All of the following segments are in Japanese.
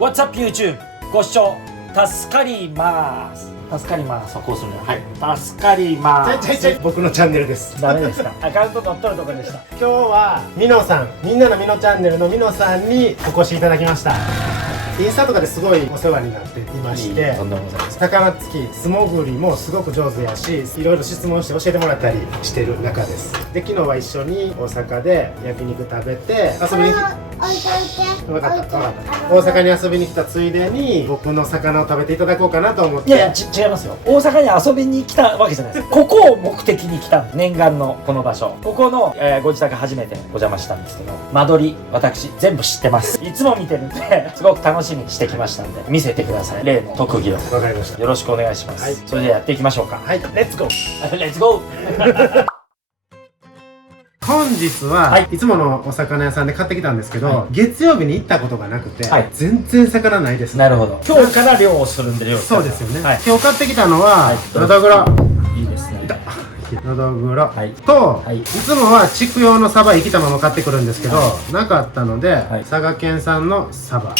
What's up YouTube ご視聴助かります。助かりますはこうするの。はい、助かります。僕のチャンネルです。ダメですか？アカウント乗っ取るところでした。今日はみのさん、みんなのみのチャンネルのみのさんにお越しいただきました。インスタとかですごいお世話になっていまして、魚つき素潜りもすごく上手やし、いろいろ質問して教えてもらったりしてる中です。で、昨日は一緒に大阪で焼肉食べて遊びに分かった大阪に遊びに来たついでに僕の魚を食べていただこうかなと思って。いや、違いますよ。大阪に遊びに来たわけじゃないです。ここを目的に来た念願のこの場所、ここの、ご自宅初めてお邪魔したんですけど、間取り私全部知ってます。いつも見てるんですごく楽しみにしてきましたんで、見せてください、例の特技を。わかりました。よろしくお願いします、はい、それではやっていきましょうか。はい、レッツゴーレッツゴー本日は、いつものお魚屋さんで買ってきたんですけど、月曜日に行ったことがなくて、全然魚ないです。なるほど。今日から漁をするんで漁。そうですよね。今日買ってきたのはノドグロ。いいですね。ノドグロと、いつもは畜用のサバ生きたまま買ってくるんですけど、なかったので佐賀県産のサバ。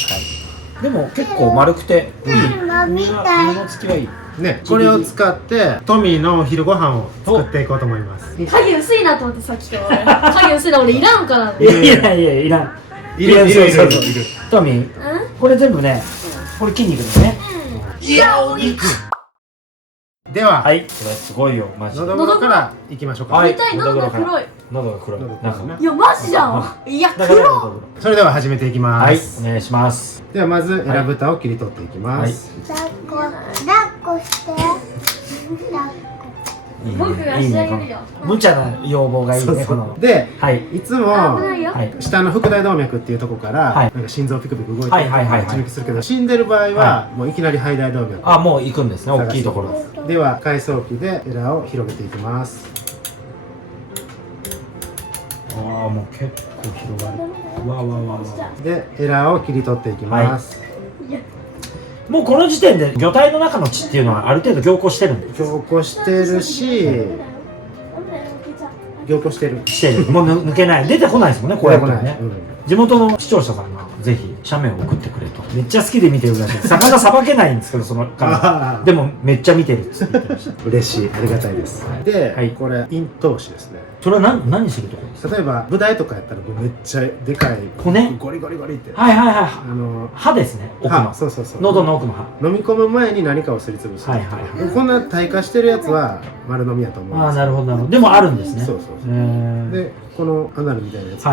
でも結構丸くていい。身の付きはいいね。これを使ってトミーのお昼ご飯を作っていこうと思います。影薄いなと思ってさっきから影薄いな、俺いらんかな。いやいらん。いるトミー、これ全部ね、これ筋肉ですね。いや、お肉では、はい、これすごいよ、マジで。のどぐろからいきましょうか。見たい、喉が黒い。喉が黒い。いや、マジじゃん。いや、黒。それでは始めていきます。はい、お願いします。ではまずエラ豚を切り取っていきます。抱っこして。僕がしてあげるよ。無茶な要望がいいね。で、いつも下の腹大動脈っていうところからなんか心臓ピクピク動いてるとか血抜きするけど、死んでる場合はもういきなり肺大動脈。あ、もう行くんですね、大きいところ。では海藻機でエラを広げていきます。ああ、もう結構広がる。わわわわ。でエラを切り取っていきます。もうこの時点で魚体の中の血っていうのはある程度凝固してるんです。凝固してるし、凝固してる。もう抜けない。出てこないですもんね、こうやってね。地元の視聴者さんがぜひ写メを送ってくれと。めっちゃ好きで見てるらしい。魚さばけないんですけど、そのからでもめっちゃ見てるって言ってました。嬉しい、ありがたいです。で、これ咽頭歯ですね。それは何するところですか？例えばブダイとかやったらめっちゃでかい骨、ゴリゴリゴリって。歯ですね。奥の。そうそうそう。喉の奥の歯。飲み込む前に何かをすりつぶす。こんな退化してるやつは丸飲みやと思うんです。ああ、なるほどなるほど。でもあるんですね。そうそうそう。で、このアナルみたいなやつ。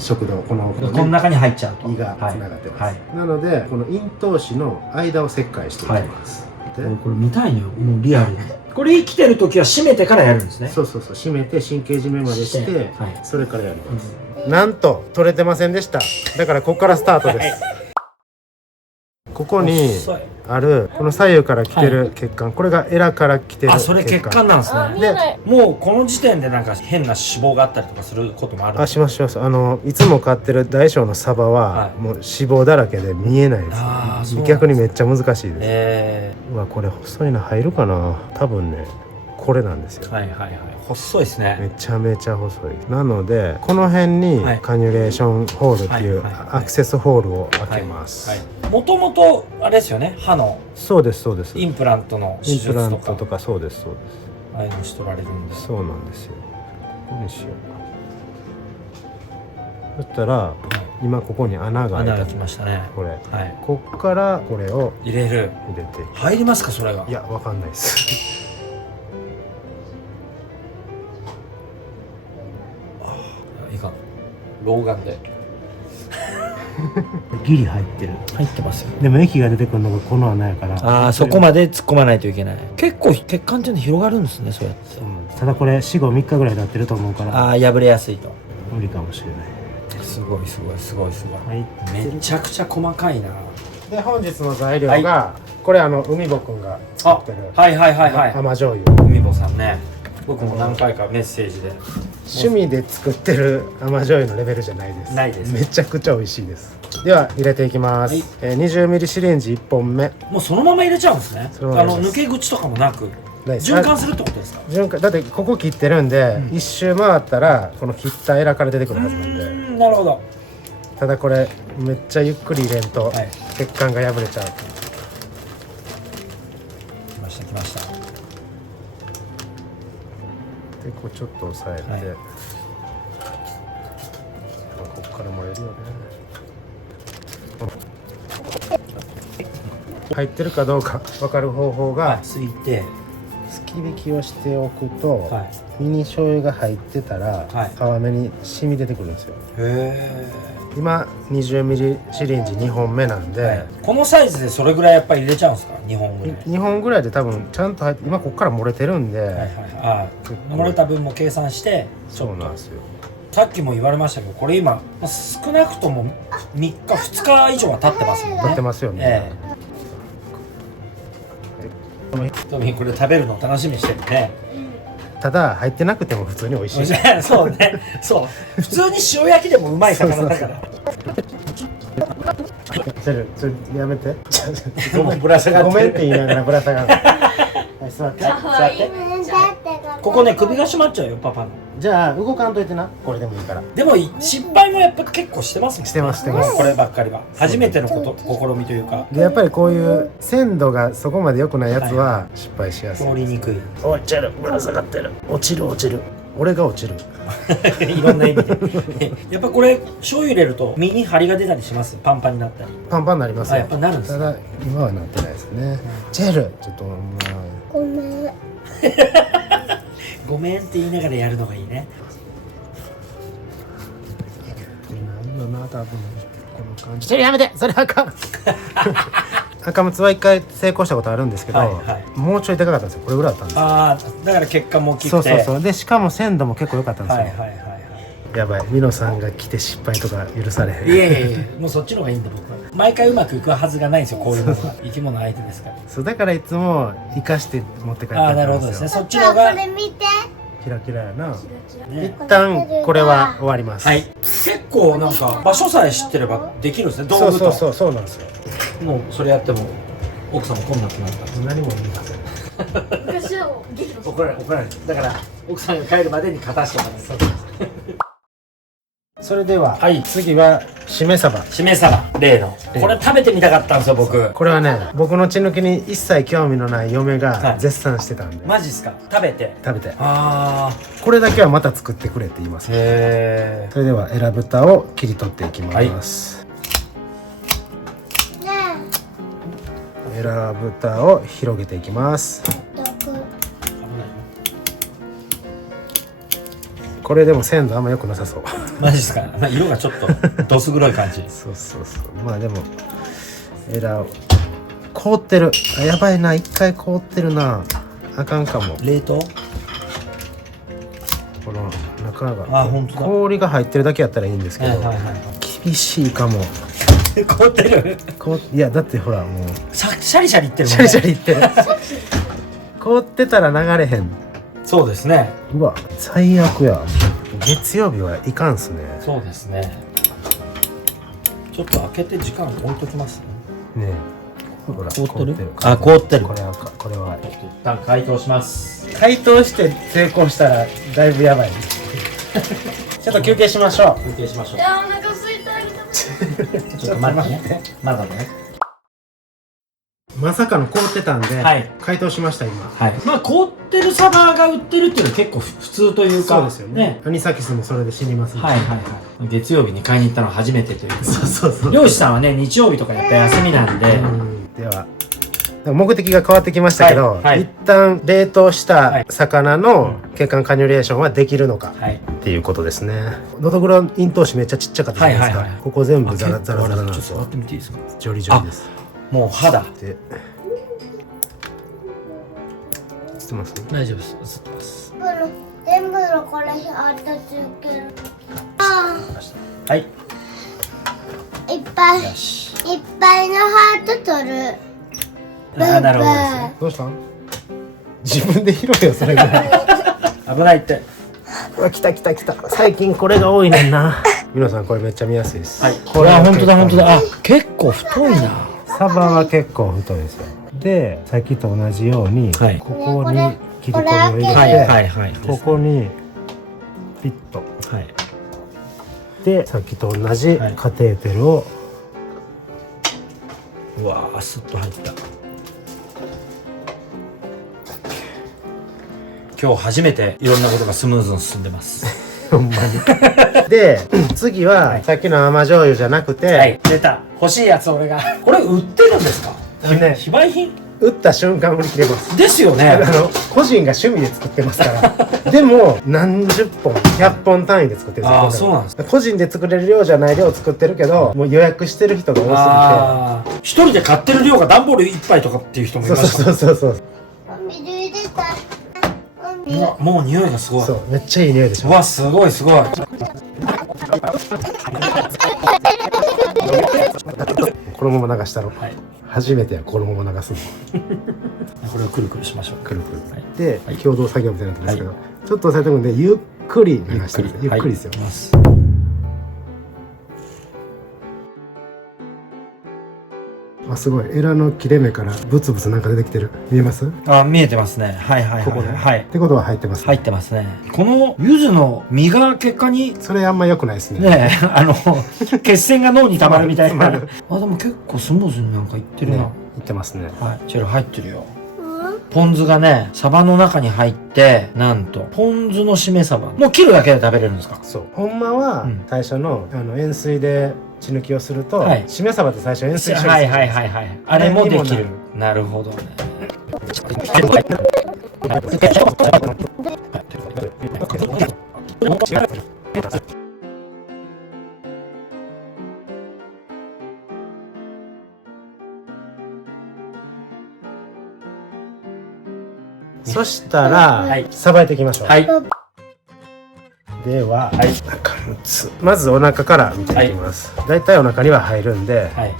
食道、このこの中に入っちゃうと胃がつながってます。なのでこの咽頭歯の間を切開していきます。これ見たいのよ、もうリアルに。これ生きてる時は締めてからやるんですね。そうそうそう、締めて神経締めまでして、それからやります。なんと取れてませんでした。だからここからスタートです。ここにあるこの左右から来てる血管、これがエラから来てる血管。あ、それ血管なんですね。で、もうこの時点でなんか変な脂肪があったりとかすることもある。あ、しますします。いつも買ってる大小のサバはもう脂肪だらけで見えないです。逆にめっちゃ難しいです。うわ、これ細いの入るかな。多分ね、これなんですよ。細いですね。めちゃめちゃ細い。なのでこの辺にカニュレーションホールっていうアクセスホールを開けます。もともとあれですよね、歯の。そうですそうです。インプラントの手術とか。インプラントとか、そうですそうです。ああいうのしとられるんで。そうなんですよ。ここにしよう。そしたら今ここに穴が開いてましたね。これ。こっからこれを入れて。入りますか、それが。いや、わかんないです。いいか、老眼でギリ入ってますよ。でも液が出てくるのがこの穴やから、ああ、そこまで突っ込まないといけない。結構血管っていうの広がるんですね、そうやって。ただこれ死後3日ぐらい経ってると思うから、ああ、破れやすいと無理かもしれない。すごいすごいすごいすごい、めちゃくちゃ細かいな。で、本日の材料がこれ海坊くんが作ってる甘醤油。海坊さんね、僕も何回かメッセージで、趣味で作ってる甘醤油のレベルじゃないです。ないです。めちゃくちゃ美味しいです。では入れていきます。20ミリシリンジ1本目。もうそのまま入れちゃうんですね。抜け口とかもなく循環するってことですか？循環だって、ここ切ってるんで、一周回ったらこの切ったエラから出てくるはずなんで。なるほど。ただこれめっちゃゆっくり入れんとはい血管が破れちゃう。来ました来ました。でこうちょっと押さえて、はいここから漏れるよね。入ってるかどうか分かる方法が、ついて、すき引きをしておくと、はい身に醤油が入ってたら、はい皮目に染み出てくるんですよ。へ今20ミリシリンジ2本目なんで、え、このサイズでそれぐらいやっぱり入れちゃうんですか、2本ぐらい。2本ぐらいで多分ちゃんと入って、今ここから漏れてるんで、はいはい、ああ、漏れた分も計算してちょっと。そうなんですよ。さっきも言われましたけど、これ今少なくとも3日2日以上は経ってますもんね。取ってますよね。ええ、トミーこれ食べるの楽しみにしてるね。ただ入ってなくても普通に美味しい。そうね、そう、普通に塩焼きでもうまい魚だからちょやめて。ごめん、ぶら下がってごめんって言いながらぶら下がる。はい、座って。座ってここね、首が締まっちゃうよ、パパの。じゃあ動かんといてな。これでもいいから。でも失敗もやっぱ結構してますもんね。してますしてますこればっかりは初めての試みというか、でやっぱりこういう鮮度がそこまで良くないやつは失敗しやすい。通りにくい。落ちる、ぶら下がってる。落ちる落ちる。俺が落ちる。いろんな意味でやっぱこれ醤油入れると身に張りが出たりします。パンパンになったり。パンパンになりますよ。あ、やっぱなるんですね。ただ今はなってないですね。ジェルちょっとごめん。ごめんって言いながらやるのがいいね。ないよな多分この感じ。ジェルやめて。それあかん。赤むつは一回成功したことあるんですけど、はいはい、もうちょいでかかったんですよ。これぐらいだったんですよ。ああ、だから結果も大きくて。そうそうそう。でしかも鮮度も結構良かったんですよ。はいはいはいはい。やばい、ミノさんが来て失敗とか許されへん。いやいやいや、もうそっちの方がいいんだ僕は。毎回うまくいくはずがないんですよ、こういうのは。生き物相手ですから。そうだからいつも生かして持って帰ってああ、なるほどですね。そっちの方が。これ見て。キラキラやな。ね、一旦これは終わります。はい。結構なんか場所さえ知ってればできるんですね。道具と。そうなんですよ。もうそれやっても奥さんもこんなってなった。何も言いません。昔は激怒。怒られる。だから奥さんが帰るまでに片してもらう。それでは、はい、次はしめ鯖。しめ鯖例の。これ食べてみたかったんですよ僕。これはね、僕の血抜きに一切興味のない嫁はいが絶賛してたんで、マジっすか。食べて。あこれだけはまた作ってくれって言います。へそれではえら豚を切り取っていきます。ねえら豚を広げていきます。これでも鮮度あんま良くなさそう。マジっすか。色がちょっとどす黒い感じ。そうまあでもエラを凍ってる。あ、やばいな、一回凍ってるな。あかんかも。冷凍。この中が本当だ。氷が入ってるだけやったらいいんですけど、厳しいかも。凍ってる。いやだってほらもうシャリシャリいってるもんね。シャリシャリいってる。凍ってたら流れへん。そうですね。うわ最悪や。月曜日はいかんっすね。そうですね。ちょっと開けて時間置いときますね。ほら凍ってる。あ、凍ってる。これはこれは一旦解凍します。解凍して成功したらだいぶやばい。ちょっと休憩しましょう。休憩しましょう。いや、お腹空いた。ちょっとまだね。まだね。まさかの凍ってたんで、はい、解凍しました今。はい。まあ凍ってるサバが売ってるっていうのは結構普通というか。そうですよね。アニサキスもそれで死にますね。はい。月曜日に買いに行ったのは初めてというか。そう。漁師さんはね、日曜日とかやっぱ休みなんで。では目的が変わってきましたけど、一旦冷凍した魚の血管カニュレーションはできるのかっていうことですね。ノドグロ咽頭歯めっちゃちっちゃかったじゃないですか。ここ全部ザラザラなんですよ。触ってみていいですか。ジョリジョリです。もう肌で映ってます？大丈夫です。映ってます。全部のこれあったつける。はい。いっぱいのハート取る。なるほどですね。どうしたん？自分で拾えよそれぐらい。危ないって。うわ来た。最近これが多いねんな。皆さんこれめっちゃ見やすいです。はい。これは本当だ。あ、結構太いな。サバは結構太いですよ。でさっきと同じように、ここに切り込みを入れて、ここにピッと。でさっきと同じカテーテルを、うわースッと入った。今日初めていろんなことがスムーズに進んでます。ほんまに。で次はさっきの甘醤油じゃなくて、はい、出た。欲しいやつ俺が。これ売ってるんですか？ね、非売品打った瞬間売り切れます。ですよね。個人が趣味で作ってますからでも何十本100本単位で作ってるんですよ。ああ、そうなんですか。個人で作れる量じゃない量を作ってるけど、もう予約してる人が多あー、一人で買ってる量が段ボール一杯とかっていう人もいすぎて、ました。そう水入れた。もう匂いがすごい。そう、めっちゃいい匂いでしょ。うわ、すごいすごい。このまま流したの、はい、初めてやこのまま流すのこれをくるくるしましょう。くるくる、はい、で、はい、共同作業みたいになってますけど、はちょっと押さえておくんでゆっくり流してください。ゆっくりですよ、はい、いきます。あ、すごいエラの切れ目からブツブツなんか出てきてる。見えます？あ、見えてますね。はいはいはい、ここね、はい。ってことは入ってますね。入ってますね。この柚子の実が結果にそれあんま良くないですね。ねえ、血栓が脳に溜まるみたいな。あ、詰でも結構スムーズになんかいってるな。ね、いってますね。はい、チェル入ってるよ。ポン酢がね、サバの中に入って、なんと、ポン酢のしめサバ。もう切るだけで食べれるんですか？そう。ほんまは、最初の、塩水で血抜きをすると、はい、しめ鯖って最初塩水処理する。はいはいはいはい。あれもできる。なるほどね。そしたら、はい、さばいていきましょう。はい。では、はい、中6つ。まずお腹から見ていきます。だいたいお腹には入るんで、はい、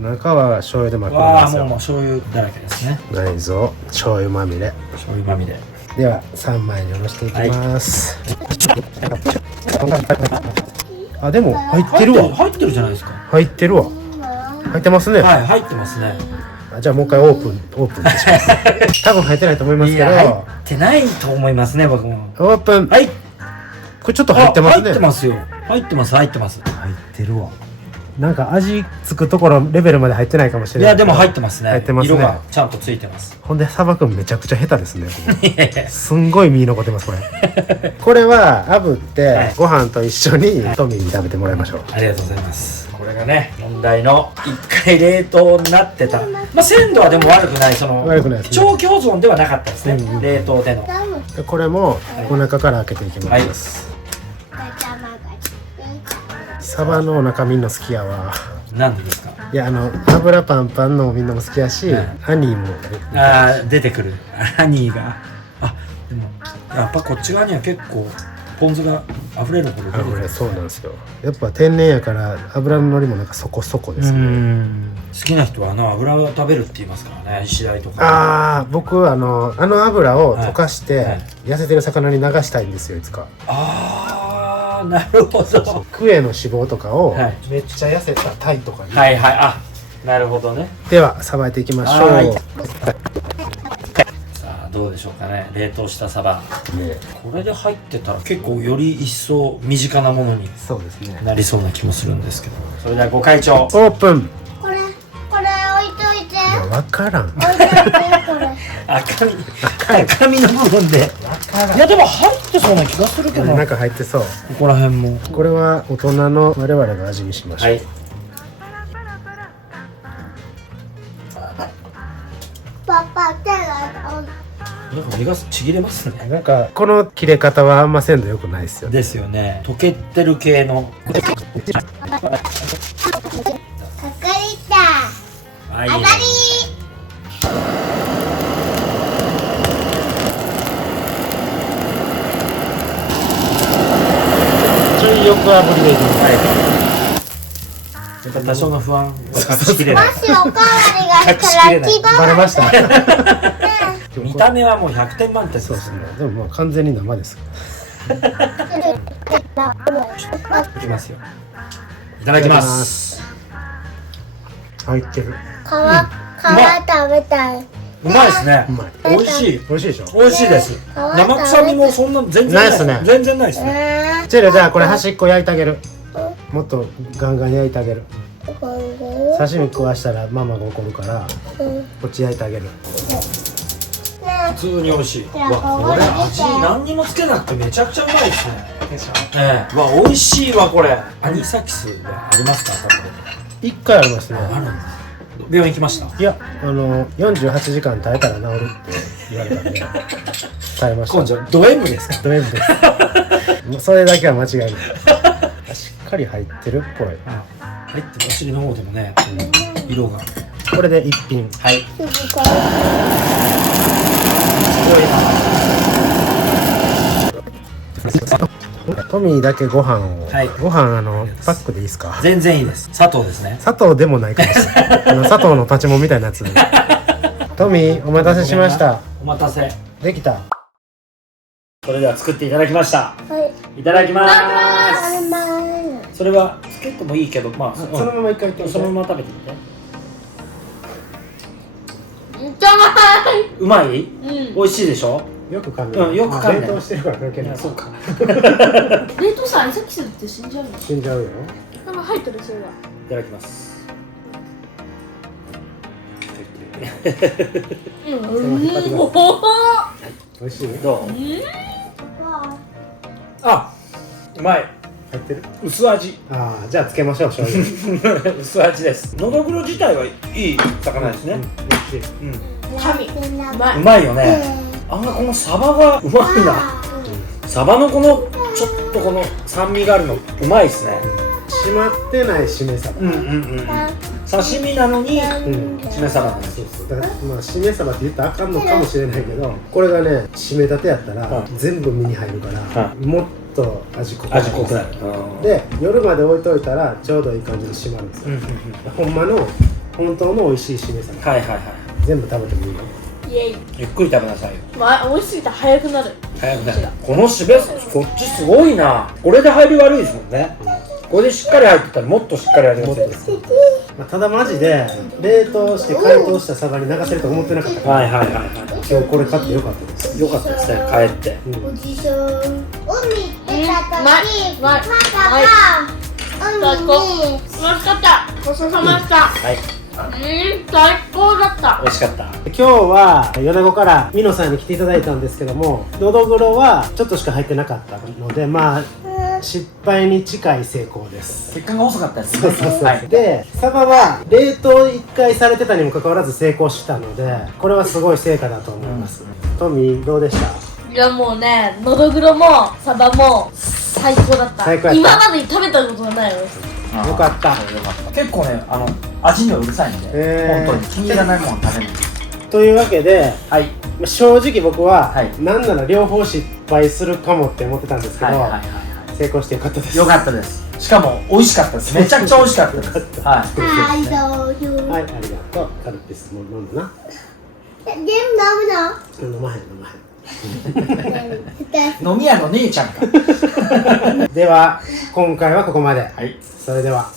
中は醤油で巻くんわあ、ですよ。もう醤油だらけですね。ないぞ、醤油まみれ。醤油まみれ。では3枚におろしていきます。あ、でも入ってるわ。入ってるじゃないですか。入ってるわ。入ってますね。はい、入ってますね。じゃあもう一回オープンってします。多分入ってないと思いますけど。入ってないと思いますね、僕も。オープン。はい。これちょっと入ってますね。入ってますよ。入ってます、入ってます。入ってるわ。なんか味つくところレベルまで入ってないかもしれない。いや、でも入ってますね。入ってますね。色がちゃんとついてます。ほんでさばくんめちゃくちゃ下手ですね。すんごい身残ってますこれ。これは炙って、はい、ご飯と一緒にトミーに食べてもらいましょう。ありがとうございます。これがね、問題の1回冷凍になってた。まあ鮮度はでも悪くない、悪くないですね。長期保存ではなかったですね。冷凍での。これもお腹から開けていきます。サバのお腹みんな好きやわ。なんでですか？いや、油パンパンのみんなも好きやし、ハニーも出てくる。ハニーが。あ、でもやっぱこっち側には結構ポン酢が溢れるほど出てくる。そうなんですよ。やっぱ天然やから油の乗りもなんかそこそこですね。好きな人は油を食べるって言いますからね、石鯛とか。ああ、僕油を溶かして痩せてる魚に流したいんですよ、いつか。ああ、なるほど。クエの脂肪とかをめっちゃ痩せたタイとかに。はいはい、あ、なるほどね。ではさばいていきましょう。さあどうでしょうかね、冷凍したサバ。これで入ってたら結構より一層身近なものになりそうな気もするんですけど。それではご会長オープン。これ置いといて。いや、分からん。置いといてこれ。赤身の部分で。いやでも入ってそうな気がするけど。なんか入ってそう。ここら辺も。これは大人の我々が味見しましょう。はい。パパ手が。なんか身がちぎれますね。なんかこの切れ方はあんま鮮度良くないですよね。ですよね。溶けてる系の。かかりた。はい。当たり。よく炙りでいきます。やっぱ多少の不安を隠しきれない。もしおかわりがしたら一番バレました。見た目はもう100点満点です。そうですね。でももう完全に生です。いきますよ。いただきます。入ってる。皮食べたい。うまいですね。うまい。美味しい。美味しいでしょ。美味しいです。生臭みもそんな全然ないっすね全然ないですね。チェル、じゃあこれ端っこ焼いてあげる。もっとガンガン焼いてあげる。刺身食わしたらママが怒るからこっち焼いてあげる。普通に美味しい。わ、これ味何にもつけなくてめちゃくちゃうまいですね。でしょ。うわ、美味しいわこれ。アニサキスはありますか？1回ありますね。あるんです。病院行きました？いや、48時間耐えたら治るって言われたんで耐えました。今度ド M ですか？ド M ですもうそれだけは間違いない。しっかり入ってるっぽい。入ってお尻の方でもね、色が。これで一品。はい。トミーだけご飯を、はいご飯パックでいいですか？全然いいです。砂糖ですね。砂糖でもないかもしれない砂糖のパチモンみたいなやつトミーお待たせしました。お待たせ。できた。それでは作っていただきました。はい。いただきまあーるます。それはつけてもいいけど、まあそのまま一回いってみて。そのまま食べてみて。うまい。うまい？美味しいでしょ？よく噛んでる。うん、よく噛んでる。冷凍してるから関係ない。そうか。冷凍さ、アニサキスって死んじゃうの？死んじゃうよ。なんか入ってるそれが。いただきます。美味しい？どう？あ、うまい。入ってる？薄味。ああ、じゃあつけましょう醤油。薄味です。のどぐろ自体はいい魚ですね。美味しい。うん。神。うまい。うまいよね。あんなこのサバがうまいな。サバのこのちょっとこの酸味があるのうまいですね。閉まってないしめ鯖。刺身なのにうん。しめ鯖なんです。そうそう。だからまあしめ鯖って言ったらあかんのかもしれないけど、これがね締めたてやったらうん全部身に入るからもっと味濃くなる。味濃くなる。で夜まで置いといたらちょうどいい感じに締まるんですよ。ほんまの本当の美味しいしめ鯖。はいはいは全部食べてもいいよ。イエイ。い。ゆっくり食べなさいよ。まあ、美味しすぎて早くなる。早くなる。このしめこっちすごいな。これで入り悪いですもんね。これでしっかり入ってたらもっとしっかり味がついてる。まあ、ただマジで冷凍して解凍したサバに流せると思ってなかったからはいはいはいは今日これ買ってよかったです。い。よかったですね。帰って。おじさん。海行ってた時、パパが海に。美味しかった。ごちそうさまでした。はい。最高だった。美味しかった。今日は米子からミノさんに来ていただいたんですけども、のどぐろはちょっとしか入ってなかったので、まあ失敗に近い成功です。血管が細かったですね。そうそうそう、はい。でサバは冷凍1回されてたにもかかわらず成功したので、これはすごい成果だと思います。トミーどうでした？いやもうね、のどぐろもサバも最高だった。最高やった。今までに食べたことがないよ。よかった。結構ね、味にはうるさいんで、本当に気に入らないもの食べる。というわけで、はい。正直僕は、はいなんなら両方失敗するかもって思ってたんですけど、はいはいはいは成功してよかったです。い。よかったです。しかも美味しかったです。めちゃくちゃ美味しかったです。はい。はい、どうぞ。はい、ありがとう。カルピスも飲んだな。全部飲むの？飲まへん。飲み屋の姉ちゃんか。では今回はここまで。はい。それでは。